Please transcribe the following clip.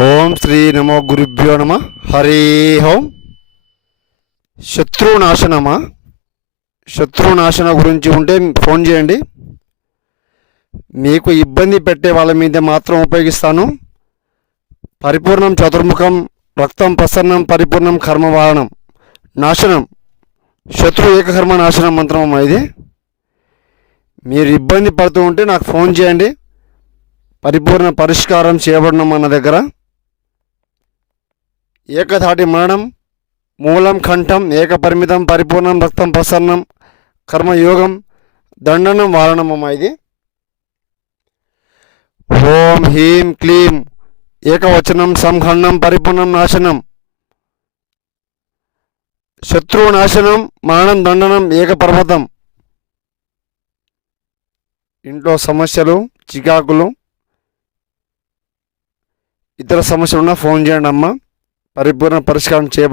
ఓం శ్రీ నమో గురుభ్యో నమ. హరి ఓం. శత్రునాశనమా. శత్రునాశన గురించి ఉంటే ఫోన్ చేయండి. మీకు ఇబ్బంది పెట్టే వాళ్ళ మీద మాత్రం ఉపయోగిస్తాను. పరిపూర్ణం చతుర్ముఖం రక్తం ప్రసన్నం పరిపూర్ణం కర్మవారణం నాశనం. శత్రు ఏకకర్మ నాశనం మంత్రం అమ్మా ఇది. మీరు ఇబ్బంది పడుతూ ఉంటే నాకు ఫోన్ చేయండి. పరిపూర్ణ పరిష్కారం చేయబడిన మన దగ్గర. ఏకధాటి మరణం మూలం కంఠం ఏకపరిమితం పరిపూర్ణం రక్తం ప్రసన్నం కర్మయోగం దండనం వారణం అమ్మ ఇది. ఓం హీం క్లీం ఏకవచనం సంఖండం పరిపూర్ణం నాశనం. శత్రువు నాశనం మరణం దండనం ఏకపర్వతం. ఇంట్లో సమస్యలు చికాకులు ఇతర సమస్యలున్నా ఫోన్ చేయండి అమ్మ పరిపూర్ణ పరిష్కారం చేయ